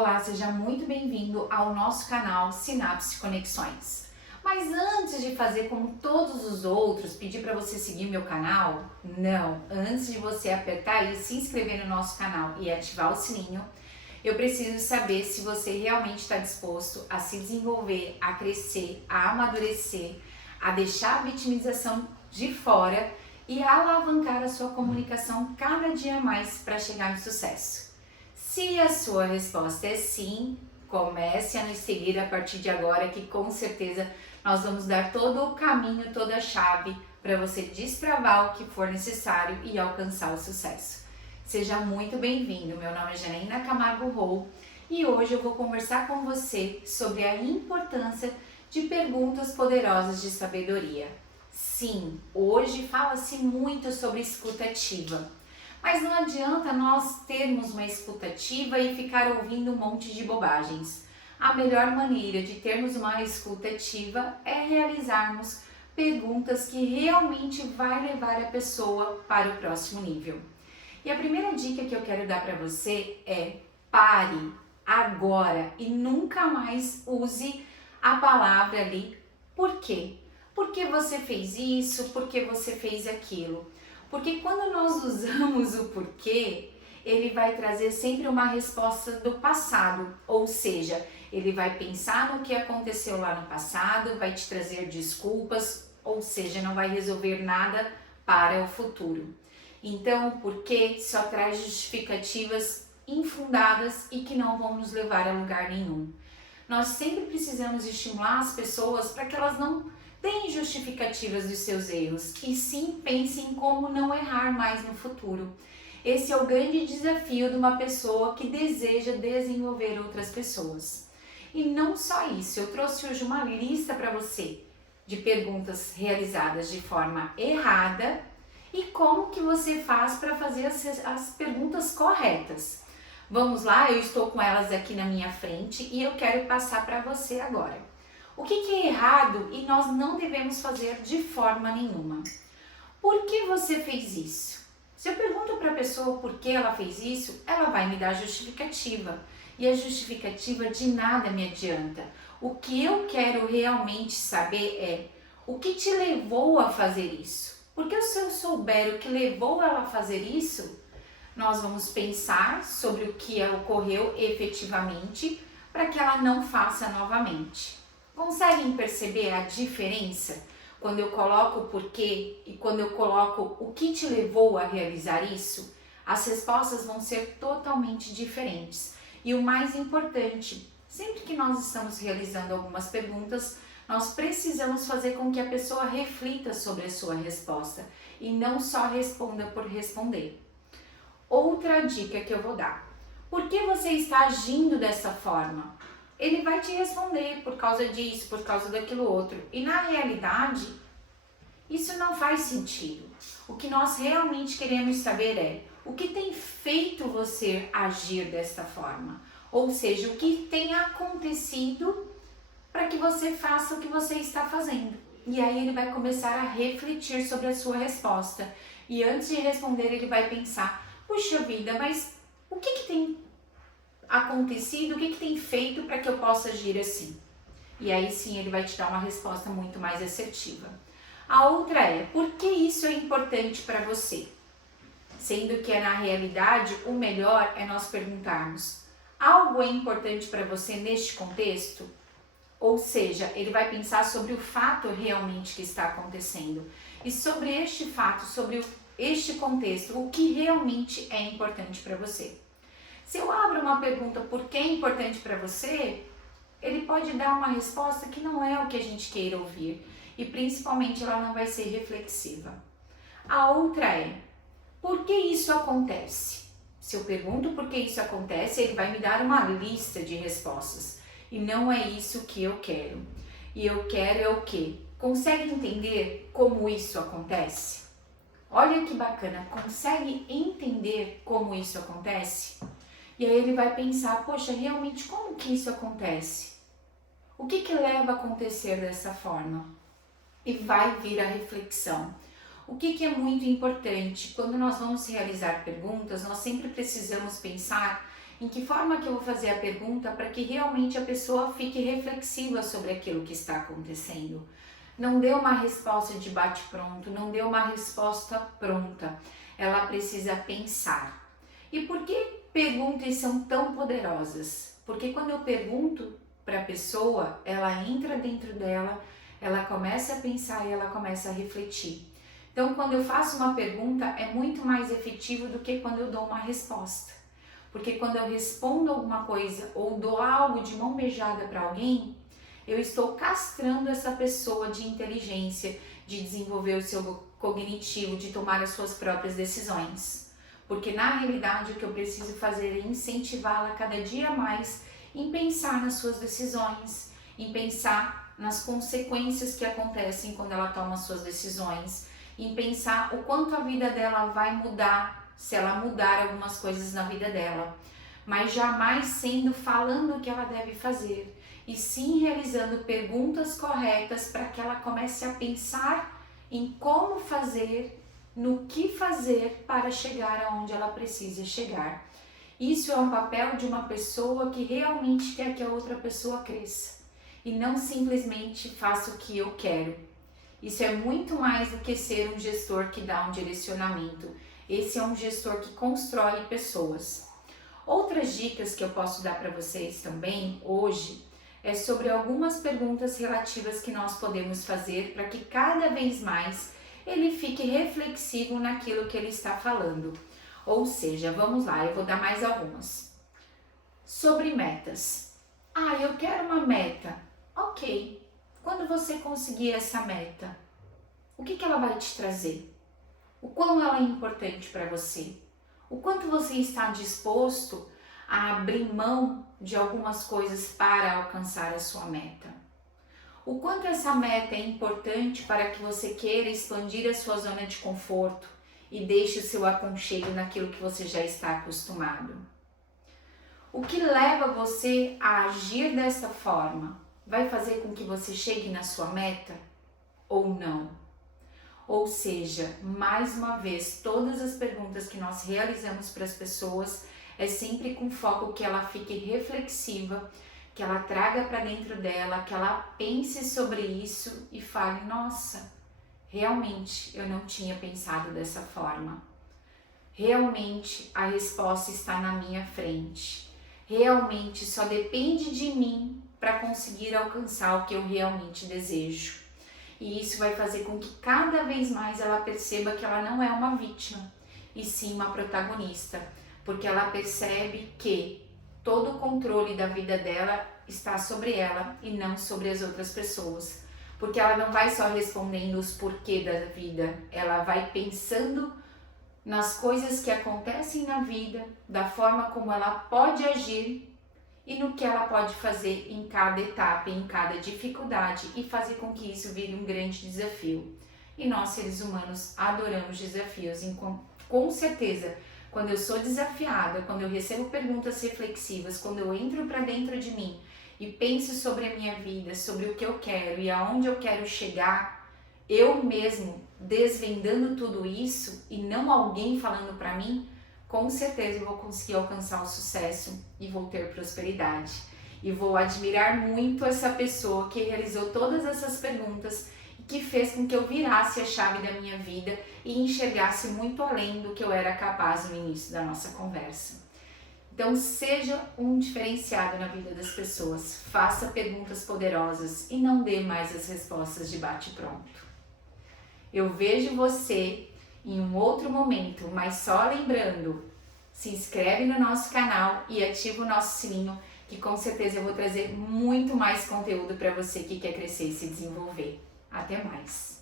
Olá, seja muito bem-vindo ao nosso canal Sinapse Conexões. Mas antes de fazer como todos os outros, pedir para você seguir meu canal, não, antes de você apertar e se inscrever no nosso canal e ativar o sininho, eu preciso saber se você realmente está disposto a se desenvolver, a crescer, a amadurecer, a deixar a vitimização de fora e a alavancar a sua comunicação cada dia mais para chegar no sucesso. Se a sua resposta é sim, comece a nos seguir a partir de agora, que com certeza nós vamos dar todo o caminho, toda a chave para você destravar o que for necessário e alcançar o sucesso. Seja muito bem-vindo, meu nome é Janaína Camargo Rou e hoje eu vou conversar com você sobre a importância de perguntas poderosas de sabedoria. Sim, hoje fala-se muito sobre escuta ativa. Mas não adianta nós termos uma escuta ativa e ficar ouvindo um monte de bobagens. A melhor maneira de termos uma escuta ativa é realizarmos perguntas que realmente vai levar a pessoa para o próximo nível. E a primeira dica que eu quero dar para você é: pare agora e nunca mais use a palavra ali por quê? Por que você fez isso? Por que você fez aquilo? Porque quando nós usamos o porquê, ele vai trazer sempre uma resposta do passado, ou seja, ele vai pensar no que aconteceu lá no passado, vai te trazer desculpas, ou seja, não vai resolver nada para o futuro. Então, o porquê só traz justificativas infundadas e que não vão nos levar a lugar nenhum. Nós sempre precisamos estimular as pessoas para que elas não deem justificativas dos seus erros e sim pensem em como não errar mais no futuro. Esse é o grande desafio de uma pessoa que deseja desenvolver outras pessoas. E não só isso, eu trouxe hoje uma lista para você de perguntas realizadas de forma errada e como que você faz para fazer as perguntas corretas. Vamos lá, eu estou com elas aqui na minha frente e eu quero passar para você agora. O que é errado e nós não devemos fazer de forma nenhuma? Por que você fez isso? Se eu pergunto para a pessoa por que ela fez isso, ela vai me dar justificativa. E a justificativa de nada me adianta. O que eu quero realmente saber é o que te levou a fazer isso. Porque se eu souber o que levou ela a fazer isso, nós vamos pensar sobre o que ocorreu efetivamente para que ela não faça novamente. Conseguem perceber a diferença quando eu coloco o porquê e quando eu coloco o que te levou a realizar isso? As respostas vão ser totalmente diferentes. E o mais importante, sempre que nós estamos realizando algumas perguntas, nós precisamos fazer com que a pessoa reflita sobre a sua resposta e não só responda por responder. Outra dica que eu vou dar: por que você está agindo dessa forma? Ele vai te responder por causa disso, por causa daquilo outro. E na realidade, isso não faz sentido. O que nós realmente queremos saber é o que tem feito você agir desta forma. Ou seja, o que tem acontecido para que você faça o que você está fazendo. E aí ele vai começar a refletir sobre a sua resposta. E antes de responder, ele vai pensar: puxa vida, mas o que tem acontecido, o que tem feito para que eu possa agir assim? E aí sim ele vai te dar uma resposta muito mais assertiva. A outra é: por que isso é importante para você? Sendo que na realidade o melhor é nós perguntarmos: algo é importante para você neste contexto? Ou seja, ele vai pensar sobre o fato realmente que está acontecendo e sobre este fato, sobre este contexto, o que realmente é importante para você. Se eu abro uma pergunta por que é importante para você, ele pode dar uma resposta que não é o que a gente queira ouvir e principalmente ela não vai ser reflexiva. A outra é: por que isso acontece? Se eu pergunto por que isso acontece, ele vai me dar uma lista de respostas e não é isso que eu quero. E eu quero é o quê? Consegue entender como isso acontece? Olha que bacana, consegue entender como isso acontece? E aí ele vai pensar: poxa, realmente como que isso acontece? O que leva a acontecer dessa forma? E vai vir a reflexão. O que é muito importante? Quando nós vamos realizar perguntas, nós sempre precisamos pensar Em que forma que eu vou fazer a pergunta para que realmente a pessoa fique reflexiva sobre aquilo que está acontecendo. Não dê uma resposta de bate-pronto, não dê uma resposta pronta. Ela precisa pensar. E por que perguntas são tão poderosas? Porque quando eu pergunto para a pessoa, ela entra dentro dela, ela começa a pensar e ela começa a refletir. Então, quando eu faço uma pergunta, é muito mais efetivo do que quando eu dou uma resposta. Porque quando eu respondo alguma coisa ou dou algo de mão beijada para alguém, eu estou castrando essa pessoa de inteligência, de desenvolver o seu cognitivo, de tomar as suas próprias decisões. Porque na realidade o que eu preciso fazer é incentivá-la cada dia mais em pensar nas suas decisões, em pensar nas consequências que acontecem quando ela toma as suas decisões, em pensar o quanto a vida dela vai mudar se ela mudar algumas coisas na vida dela, mas jamais falando o que ela deve fazer, e sim realizando perguntas corretas para que ela comece a pensar em como fazer, no que fazer para chegar aonde ela precisa chegar. Isso é um papel de uma pessoa que realmente quer que a outra pessoa cresça e não simplesmente faça o que eu quero. Isso é muito mais do que ser um gestor que dá um direcionamento. Esse é um gestor que constrói pessoas. Outras dicas que eu posso dar para vocês também hoje é sobre algumas perguntas relativas que nós podemos fazer para que cada vez mais ele fique reflexivo naquilo que ele está falando. Ou seja, vamos lá, eu vou dar mais algumas. Sobre metas. Eu quero uma meta. Ok, quando você conseguir essa meta, o que ela vai te trazer? O quão ela é importante para você? O quanto você está disposto a abrir mão de algumas coisas para alcançar a sua meta? O quanto essa meta é importante para que você queira expandir a sua zona de conforto e deixe o seu aconchego naquilo que você já está acostumado? O que leva você a agir dessa forma vai fazer com que você chegue na sua meta ou não? Ou seja, mais uma vez, todas as perguntas que nós realizamos para as pessoas é sempre com foco que ela fique reflexiva, que ela traga para dentro dela, que ela pense sobre isso e fale: nossa, realmente eu não tinha pensado dessa forma. Realmente a resposta está na minha frente. Realmente só depende de mim para conseguir alcançar o que eu realmente desejo. E isso vai fazer com que cada vez mais ela perceba que ela não é uma vítima, e sim uma protagonista, porque ela percebe que todo o controle da vida dela está sobre ela e não sobre as outras pessoas. Porque ela não vai só respondendo os porquês da vida, ela vai pensando nas coisas que acontecem na vida, da forma como ela pode agir e no que ela pode fazer em cada etapa, em cada dificuldade, e fazer com que isso vire um grande desafio. E nós, seres humanos, adoramos desafios. Com certeza, quando eu sou desafiada, quando eu recebo perguntas reflexivas, quando eu entro para dentro de mim e penso sobre a minha vida, sobre o que eu quero e aonde eu quero chegar, eu mesmo desvendando tudo isso e não alguém falando para mim, com certeza eu vou conseguir alcançar o sucesso e vou ter prosperidade. E vou admirar muito essa pessoa que realizou todas essas perguntas e que fez com que eu virasse a chave da minha vida e enxergasse muito além do que eu era capaz no início da nossa conversa. Então, seja um diferenciado na vida das pessoas, faça perguntas poderosas e não dê mais as respostas de bate-pronto. Eu vejo você em um outro momento, mas só lembrando, se inscreve no nosso canal e ativa o nosso sininho, que com certeza eu vou trazer muito mais conteúdo para você que quer crescer e se desenvolver. Até mais!